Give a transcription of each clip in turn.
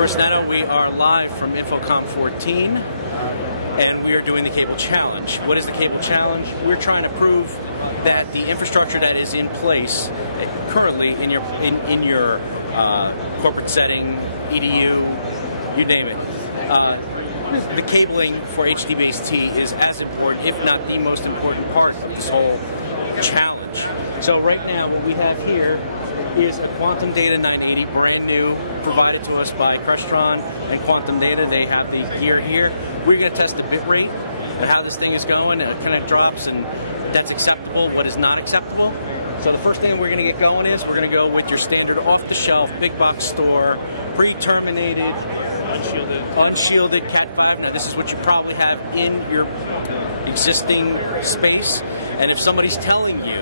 Chris Netto, we are live from InfoComm 14, and we are doing the Cable Challenge. What is the Cable Challenge? We're trying to prove that the infrastructure that is in place currently in your corporate setting, EDU, you name it, the cabling for HDBaseT is as important, if not the most important part of this whole challenge. So right now, what we have here is a Quantum Data 980, brand new, provided to us by Crestron and Quantum Data. They have the gear here. We're going to test the bit rate and how this thing is going, and it kind of drops, and that's acceptable, what is not acceptable. So the first thing we're going to get going is we're going to go with your standard off-the-shelf, big box store, pre-terminated, unshielded Cat5. Now this is what you probably have in your existing space, and if somebody's telling you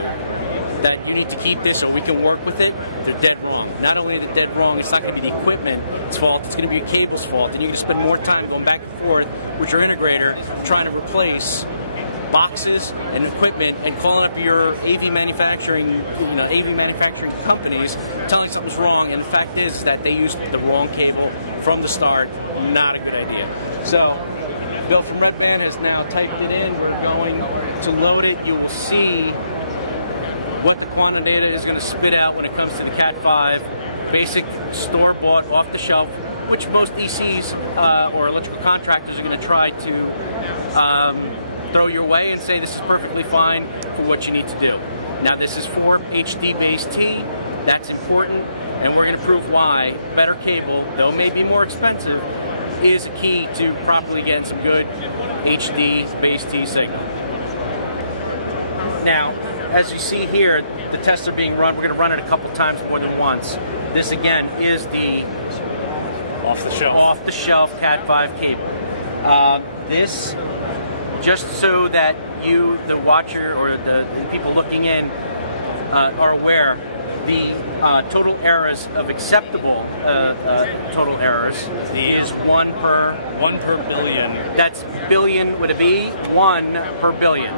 that you need to keep this or we can work with it, they're dead wrong. Not only are they dead wrong, it's not going to be the equipment's fault, it's going to be a cable's fault, and you're going to spend more time going back and forth with your integrator trying to replace boxes and equipment and calling up your AV manufacturing, companies, telling something's wrong, and the fact is that they used the wrong cable from the start. Not a good idea. So, Bill from Red Band has now typed it in. We're going to load it. You will see what the Quantum Data is going to spit out when it comes to the Cat5, basic store-bought, off-the-shelf, which most ECs or electrical contractors are going to try to throw your way and say this is perfectly fine for what you need to do. Now this is for HDBaseT, that's important, and we're going to prove why better cable, though it may be more expensive, is a key to properly getting some good HDBaseT signal. Now, as you see here, the tests are being run. We're going to run it a couple times more than once. This again is the off-the-shelf Cat5 cable. This, just so that you, the watcher, or the people looking in, are aware, the total errors of acceptable total errors is one per billion. That's billion with a B, 1 per billion.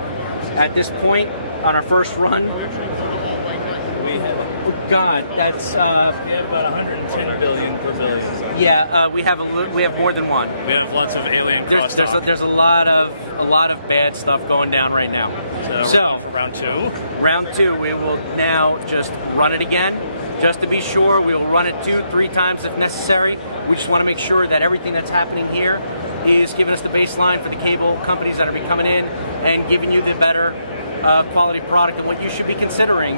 At this point, on our first run, we have, oh God, that's we have about 110 billion per billion. Yeah, we have more than one. We have lots of alien crosstalk. There's a lot of bad stuff going down right now. So round two, we will now just run it again. Just to be sure, we will run it 2-3 times if necessary. We just want to make sure that everything that's happening here is giving us the baseline for the cable companies that are coming in and giving you the better quality product and what you should be considering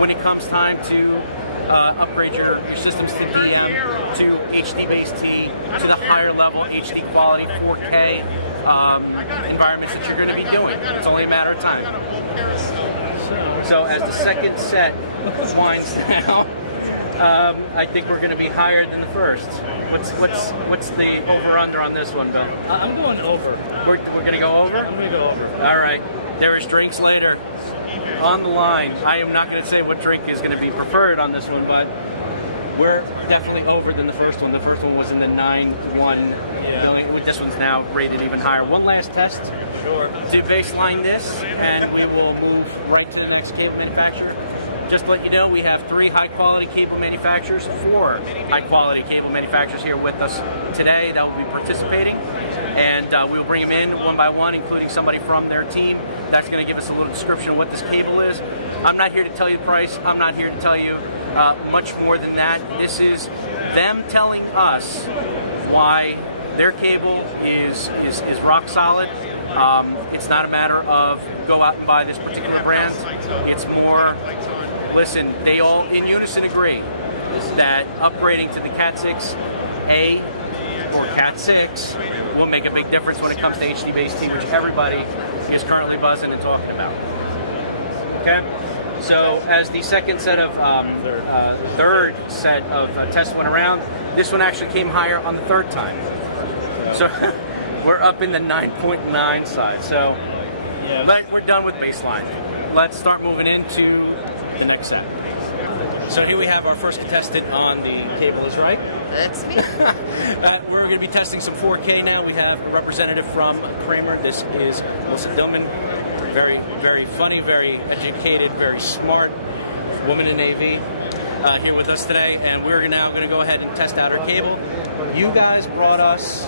when it comes time to upgrade your systems to DM, to HDBaseT, to the higher level HD quality 4K environments that you're going to be doing. It's only a matter of time. So as the second set winds down, I think we're going to be higher than the first. What's the over/under on this one, Bill? I'm going over. We're going to go over? I'm going to go over. All right. There is drinks later on the line. I am not going to say what drink is going to be preferred on this one, but we're definitely over than the first one. The first one was in the 9.1 billion. This one's now rated even higher. One last test to baseline this, and we will move right to the next cable manufacturer. Just to let you know, we have 3 high-quality cable manufacturers, 4 high-quality cable manufacturers here with us today that will be participating, and we'll bring them in one by one, including somebody from their team that's going to give us a little description of what this cable is. I'm not here to tell you the price. I'm not here to tell you much more than that. This is them telling us why their cable is rock solid. It's not a matter of go out and buy this particular brand. It's more, listen, they all in unison agree that upgrading to the Cat6A or Cat6 will make a big difference when it comes to HDBaseT, which everybody is currently buzzing and talking about. Okay? So as the second set of, third set of tests went around, this one actually came higher on the third time. So we're up in the 9.9 side. So, but we're done with baseline. Let's start moving into the next set. So here we have our first contestant on the cable, is right? That's me. We're going to be testing some 4K now. We have a representative from Kramer. This is Melissa Dillman. Very, very funny, very educated, very smart woman in AV. here with us today, and we're now going to go ahead and test out our cable. You guys brought us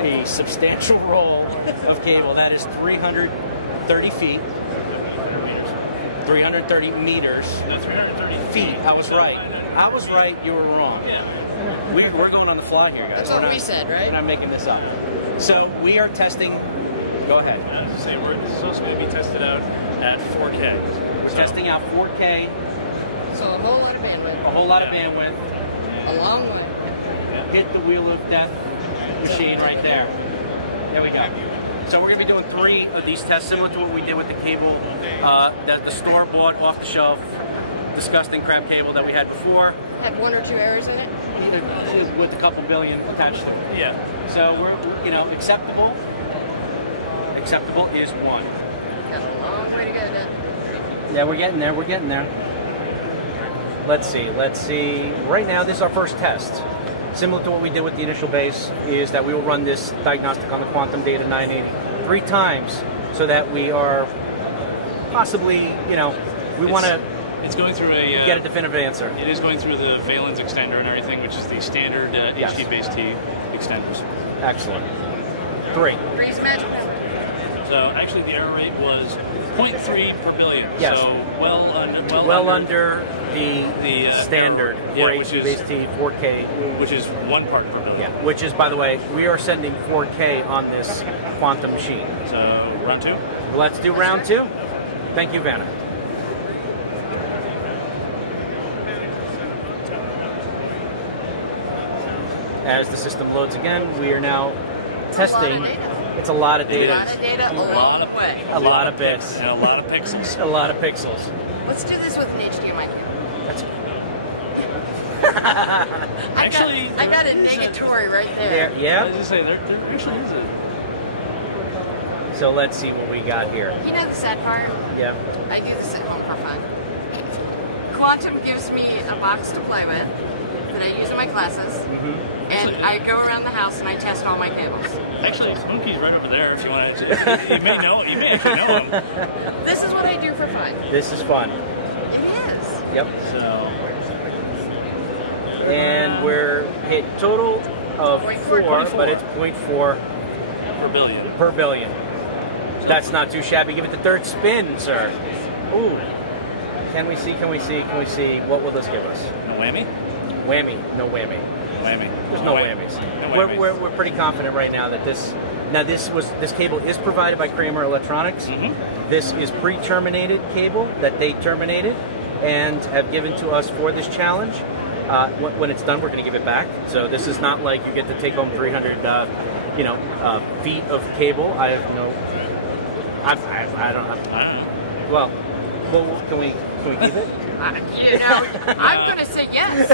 a substantial roll of cable. That is 330 feet. 330 meters. No, 330 feet. I was right. I was right. You were wrong. Yeah. We're going on the fly here, guys. That's what we said, right? We're not making this up. So we are testing. Go ahead. I was going to say, we're supposed to be tested out at 4K. We're testing out 4K. So a whole lot of bandwidth. A whole lot of bandwidth. A long one. Hit the wheel of death machine right there. There we go. So we're going to be doing 3 of these tests, similar to what we did with the cable, the store-bought, off-the-shelf, disgusting crap cable that we had before. Had 1 or 2 errors in it? With a couple billion attached to it. Yeah. So we're, acceptable. Acceptable is 1. Got a long way to go, Dan. Yeah, we're getting there. We're getting there. Let's see. Right now, this is our first test. Similar to what we did with the initial base, is that we will run this diagnostic on the Quantum Data 980 3 times, so that we are possibly, we want to. It's going through a get a definitive answer. It is going through the valence extender and everything, which is the standard HT-based-T extenders. Excellent. 3. 3's magic number. So actually, the error rate was 0.3 per billion. Yes. So well under the standard error, for HT-based-T 4K, which is 1 part per billion. Yeah. Which is, by the way, we are sending 4K on this quantum machine. So round 2. Let's do round 2. Thank you, Vanna. As the system loads again, we are now testing. It's a lot of data. A lot of data, a long way. A lot of bits. And a lot of pixels. A lot of pixels. Let's do this with an HDMI cable. That's Actually, I got a negatory right there. yeah. I was just saying, there actually is a. So let's see what we got here. You know the sad part? Yep. I do this at home for fun. Quantum gives me a box to play with that I use in my classes, and I go around the house and I test all my cables. Actually, Smokey's right over there. If you want to, you may actually know him. This is what I do for fun. This is fun. It is. Yep. So. And we're hit total of 4, but it's 0.4 per billion. Per billion. That's not too shabby. Give it the 3rd spin, sir. Ooh. Can we see? What will this give us? No whammy? Whammy. No whammy. Whammy. There's no whammies. No whammies. We're pretty confident right now that this cable is provided by Kramer Electronics. This is pre-terminated cable that they terminated and have given to us for this challenge. When it's done, we're going to give it back. So this is not like you get to take home 300, feet of cable. I have no. I don't know. Well, can we keep it? I'm going to say yes.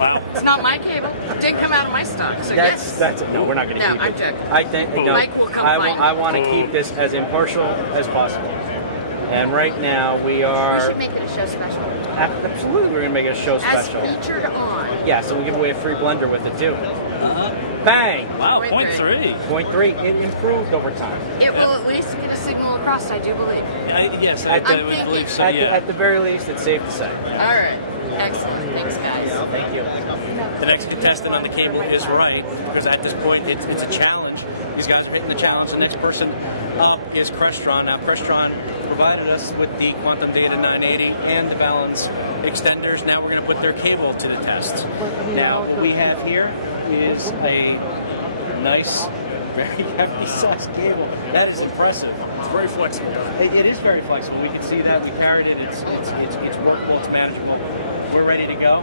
Wow. It's not my cable. It did come out of my stock, so That's no, we're not going to keep it. No, I'm joking. I think Mike will come I want to keep this as impartial as possible. And right now we are. We should make it a show special. Absolutely, we're going to make it a show special. As featured on. Yeah, so we give away a free blender with it too. Bang! Wow, 0.3. 0.3. It improved over time. It will at least get a signal across, I do believe. Yes, At I would believe so. At the very least, it's safe to say. All right. Excellent. Thanks, guys. Thank you. The next contestant on the cable is right, because at this point it's a challenge. These guys are hitting the challenge. The next person up is Crestron. Now, Crestron provided us with the Quantum Data 980 and the valence extenders. Now we're going to put their cable to the test. Now, what we have here is a nice, very heavy sized cable. That is impressive. It's very flexible. It is very flexible. We can see that. We carried it. It's workable. It's manageable. We're ready to go.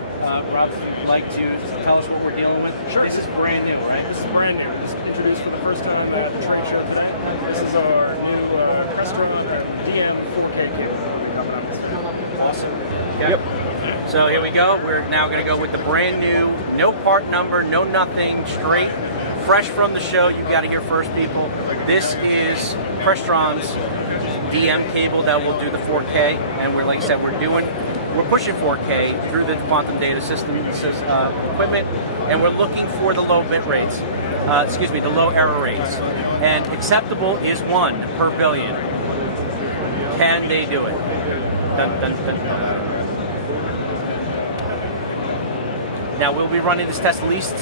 Rob, would like to tell us what we're dealing with? Sure. This is brand new, right? This is brand new. This is introduced for the first time at the trade show today. This is our new Crestron DM 4K cable coming up. Awesome. Yep. So here we go. We're now going to go with the brand new, no part number, no nothing, straight, fresh from the show. You got to hear first, people. This is Crestron's DM cable that will do the 4K, and we're, like I said, we're pushing 4K through the quantum data system equipment, and we're looking for the low bit rates. The low error rates. And acceptable is 1 per billion. Can they do it? Dun, dun, dun, dun. Now we'll be running this test at least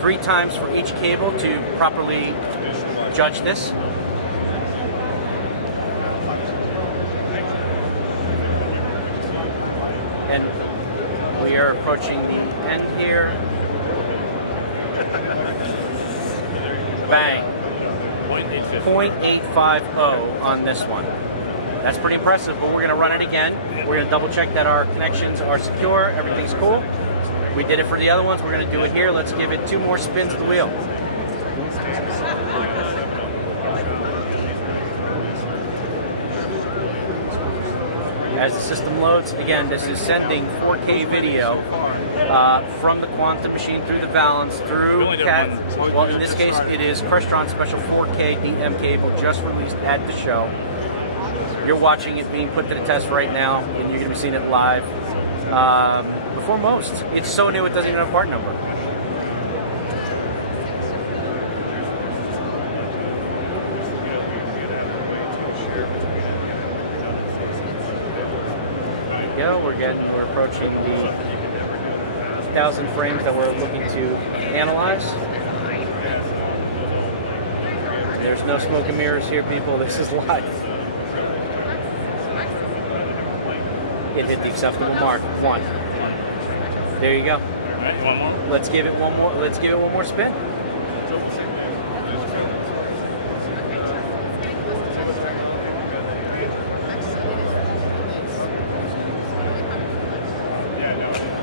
3 times for each cable to properly judge this. And we are approaching the end here. Bang. 0.850 on this one. That's pretty impressive, but we're going to run it again. We're going to double check that our connections are secure, everything's cool. We did it for the other ones, we're going to do it here. Let's give it 2 more spins of the wheel. As the system loads, again, this is sending 4K video from the Quantum machine through the valance, through CAT. Well, in this case, it is Crestron special 4K DM cable just released at the show. You're watching it being put to the test right now, and you're going to be seeing it live before most. It's so new, it doesn't even have a part number. We're approaching the 1,000 frames that we're looking to analyze. There's no smoke and mirrors here, people. This is live. It hit the acceptable mark. 1. There you go. All right, one more. Let's give it one more. Let's give it one more spin.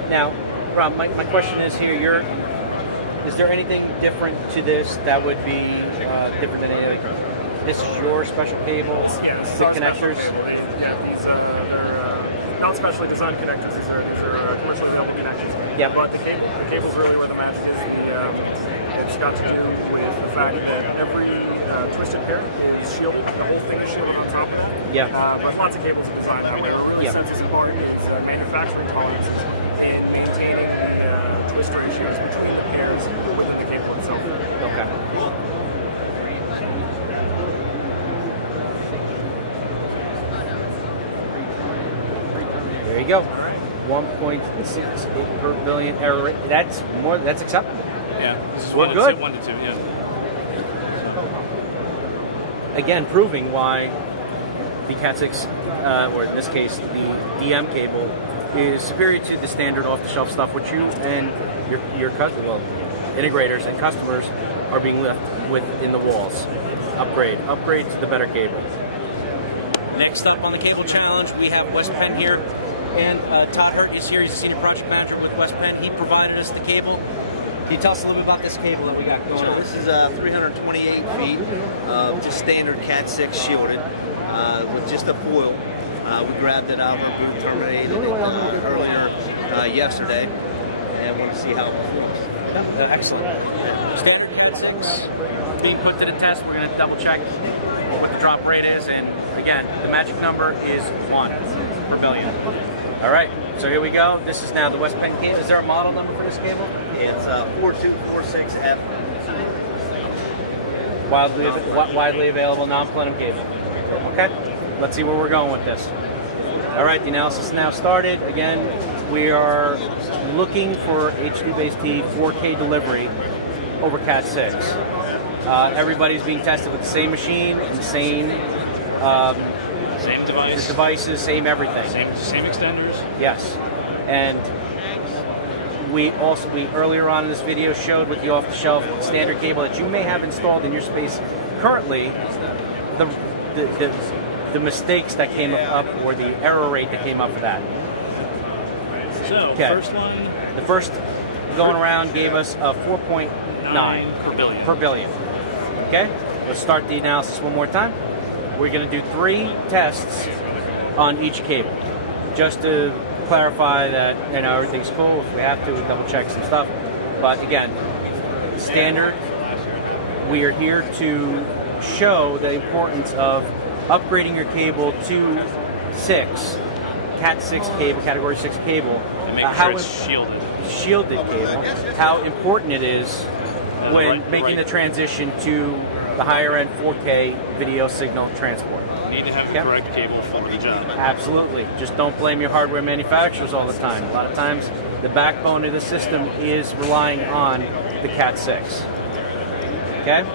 Now, Rob, my question is here, is there anything different to this that would be different than any other? This is your special cable, Yes, the connectors? Yeah, these they're not specially designed connectors, these are commercially available connectors. Yeah. But the cable's really where the magic is. It's got to do with the fact that every twisted pair is shielded, the whole thing is shielded on top of that. Yeah. But lots of cables are designed that way. What really sets us apart is manufacturing tolerances in maintaining the twist ratios between the pairs within the cable itself. Okay. There you go. 1.68 per billion error rate. That's more. That's acceptable. Yeah, this is We're 1 good. to 2. 1 to 2. Yeah. Again, proving why the Cat 6, or in this case, the DM cable, is superior to the standard off-the-shelf stuff, which you and your integrators and customers are being left with in the walls. Upgrade to the better cable. Next up on the cable challenge, we have West Penn here, and Todd Hurt is here. He's a senior project manager with West Penn. He provided us the cable. Can you tell us a little bit about this cable that we got going on? This is 328 feet of just standard Cat 6 shielded with just a foil. We grabbed it out of our booth, terminated it earlier yesterday, and want to see how it performs. Excellent. Standard Cat 6 being put to the test. We're going to double check what the drop rate is, and again, the magic number is 1 per billion. All right, so here we go. This is now the West Penn cable. Is there a model number for this cable? It's 4246F. Widely available non-plenum cable. Okay, let's see where we're going with this. All right, the analysis now started. Again, we are looking for HD-based 4K delivery over Cat 6. Everybody's being tested with the same machine and the same device. The devices, same everything. Same extenders. Yes, and we earlier on in this video showed with the off-the-shelf standard cable that you may have installed in your space currently, the mistakes that came up or the error rate that came up for that. So first one, the first going around gave us a 4.9 per billion. Okay, let's start the analysis one more time. We're going to do 3 tests on each cable, just to clarify that everything's cool. If we have to, we double check some stuff. But again, standard. We are here to show the importance of upgrading your cable to 6, Cat 6 cable, Category 6 cable. And make sure it's shielded. Shielded cable. How important it is when making the transition to the higher end 4K video signal transport. You need to have the correct cable for the job. Absolutely. Just don't blame your hardware manufacturers all the time. A lot of times the backbone of the system is relying on the Cat 6. Okay?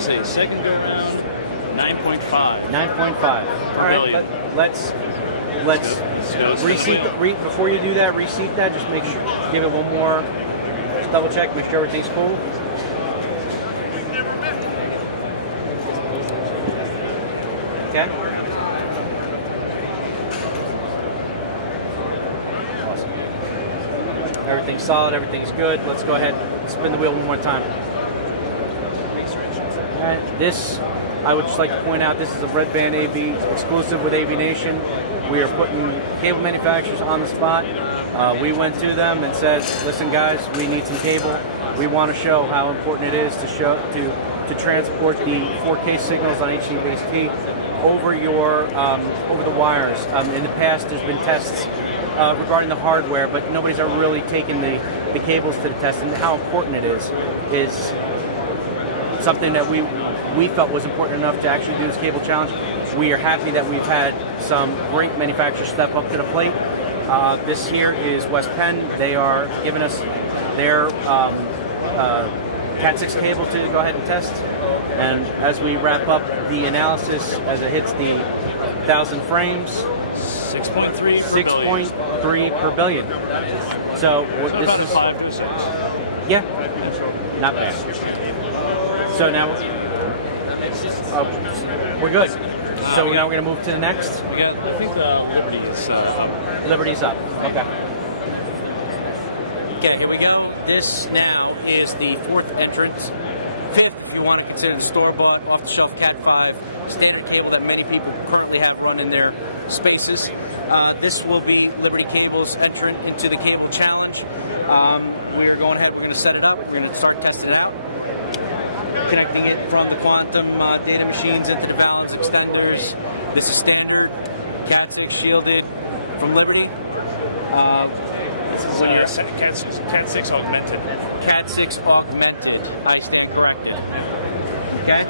Say second go round, 9.5. 9.5. All right, let's reseat before you do that. Reseat that. Just give it one more. Just double check. Make sure everything's cool. Okay. Awesome. Everything's solid. Everything's good. Let's go ahead and spin the wheel one more time. Alright, this, I would just like to point out, this is a Red Band AV exclusive with AV Nation. We are putting cable manufacturers on the spot. We went to them and said, listen guys, we need some cable. We want to show how important it is to transport the 4K signals on HD-based T over over the wires. In the past, there's been tests regarding the hardware, but nobody's ever really taken the cables to the test, and how important it is something that we felt was important enough to actually do this cable challenge. We are happy that we've had some great manufacturers step up to the plate. This here is West Penn. They are giving us their Cat 6 cable to go ahead and test. And as we wrap up the analysis, as it hits the 1,000 frames, 6.3 per billion. So this is 5 to 6. Yeah, not bad. So now we're good. So now we're going to move to the next. I think Liberty's up. Liberty's up. Okay. Okay, here we go. This now is the fourth entrance. Fifth, if you want to consider the store-bought, off-the-shelf Cat 5 standard cable that many people currently have run in their spaces. This will be Liberty Cable's entrant into the Cable Challenge. We are going ahead, we're going to set it up, we're going to start testing it out. Connecting it from the quantum data machines into the balance extenders. This is standard, Cat 6 shielded from Liberty. This is Cat 6 augmented. Cat 6 augmented. I stand corrected. Okay?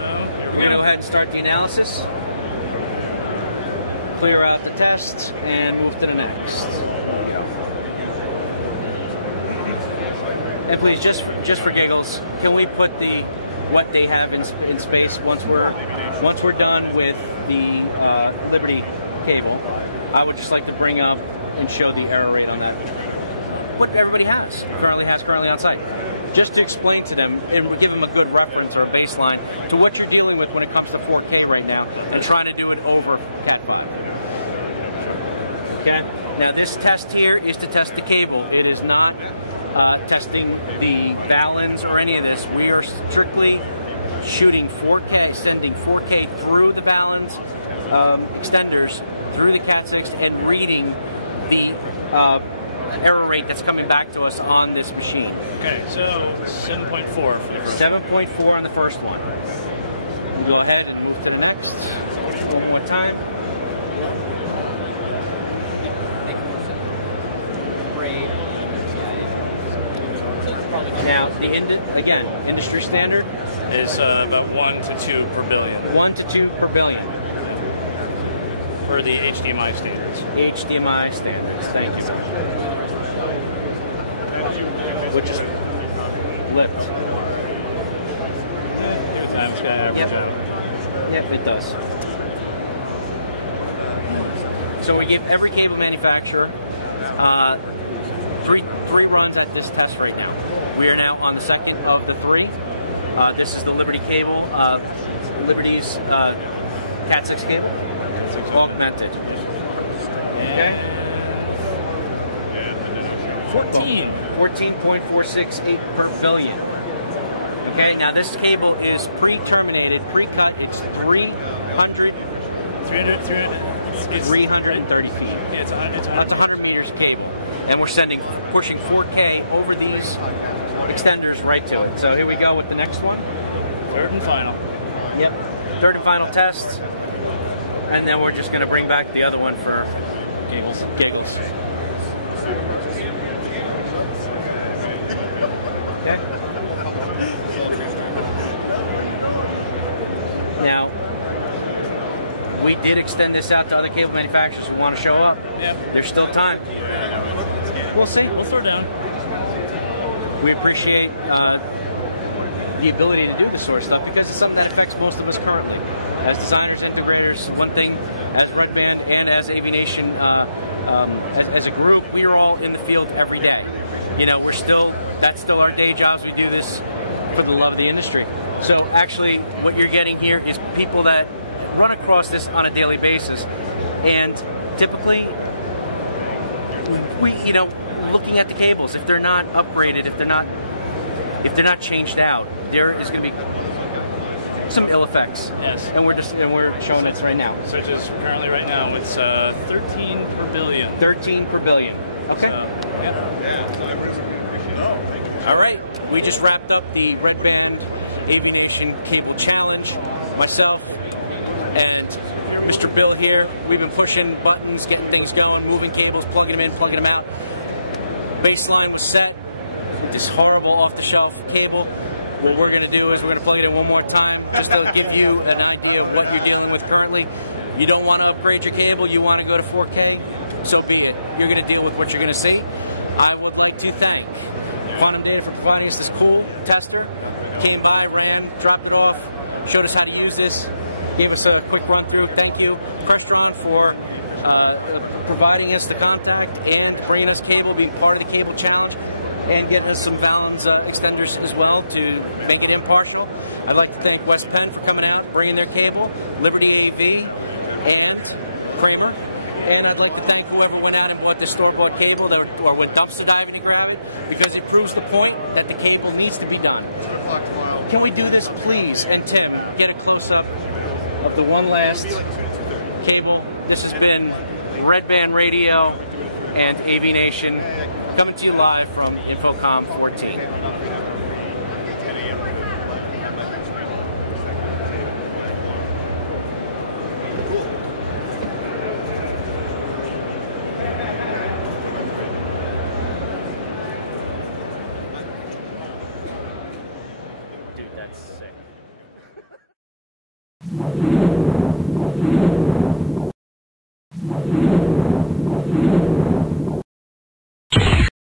We're going to go ahead and start the analysis. Clear out the test and move to the next. And please, just for giggles, can we put what they have in space once we're done with the Liberty cable? I would just like to bring up and show the error rate on that. What everybody currently outside. Just to explain to them and give them a good reference or a baseline to what you're dealing with when it comes to 4K right now and trying to do it over Cat 5. Okay? Now this test here is to test the cable. It is not testing the balance or any of this. We are strictly shooting 4K, sending 4K through the balance extenders, through the Cat 6, and reading the error rate that's coming back to us on this machine. Okay, so 7.4. 7.4 on the first one. We'll go ahead and move to the next. One more time. Great. Now, again, industry standard is about 1 to 2 per billion. 1 to 2 per billion. For the HDMI standards. HDMI standards, thank you. Which is flipped. Yep, it does. So we give every cable manufacturer three runs at this test right now. We are now on the second of the 3. This is the Liberty cable, Liberty's Cat 6 cable. It's augmented. Okay. 14.468 per billion. Okay, now this cable is pre-terminated, pre-cut. It's 330 feet. It's That's 100 meters of cable. And we're pushing 4K over these extenders right to it. So here we go with the next one. Third and final. Yep. Third and final test. And then we're just going to bring back the other one for giggles. Okay. did extend this out to other cable manufacturers who want to show up. There's still time. We'll see. We'll throw down. We appreciate the ability to do this sort of stuff because it's something that affects most of us currently. As designers, integrators, one thing, as Red Band and as AV-Nation, as a group, we are all in the field every day. You know, that's still our day jobs. We do this for the love of the industry. So actually, what you're getting here is people that run across this on a daily basis, and typically, looking at the cables, if they're not upgraded, if they're not changed out, there is going to be some ill effects. Yes. And we're showing this right now. So just currently right now, it's 13 per billion. 13 per billion. Okay. All right. We just wrapped up the Red Band AV-Nation Cable Challenge. Myself and Mr. Bill here. We've been pushing buttons, getting things going, moving cables, plugging them in, plugging them out. Baseline was set. This horrible off-the-shelf cable. What we're going to do is we're going to plug it in one more time just to give you an idea of what you're dealing with currently. You don't want to upgrade your cable, you want to go to 4K, so be it. You're going to deal with what you're going to see. I would like to thank Quantum Data for providing us this cool tester. Came by, ran, dropped it off, showed us how to use this, gave us a quick run through. Thank you, Crestron, for providing us the contact and bringing us cable, being part of the cable challenge, and getting us some Valens extenders as well to make it impartial. I'd like to thank West Penn for coming out, bringing their cable, Liberty AV, and Kramer. And I'd like to thank whoever went out and bought the store-bought cable or went dumpster diving to grab it, because it proves the point that the cable needs to be done. Can we do this, please? And Tim, get a close-up of the one last cable. This has been Red Band Radio and AV-Nation coming to you live from InfoComm 14. Dude, that's sick.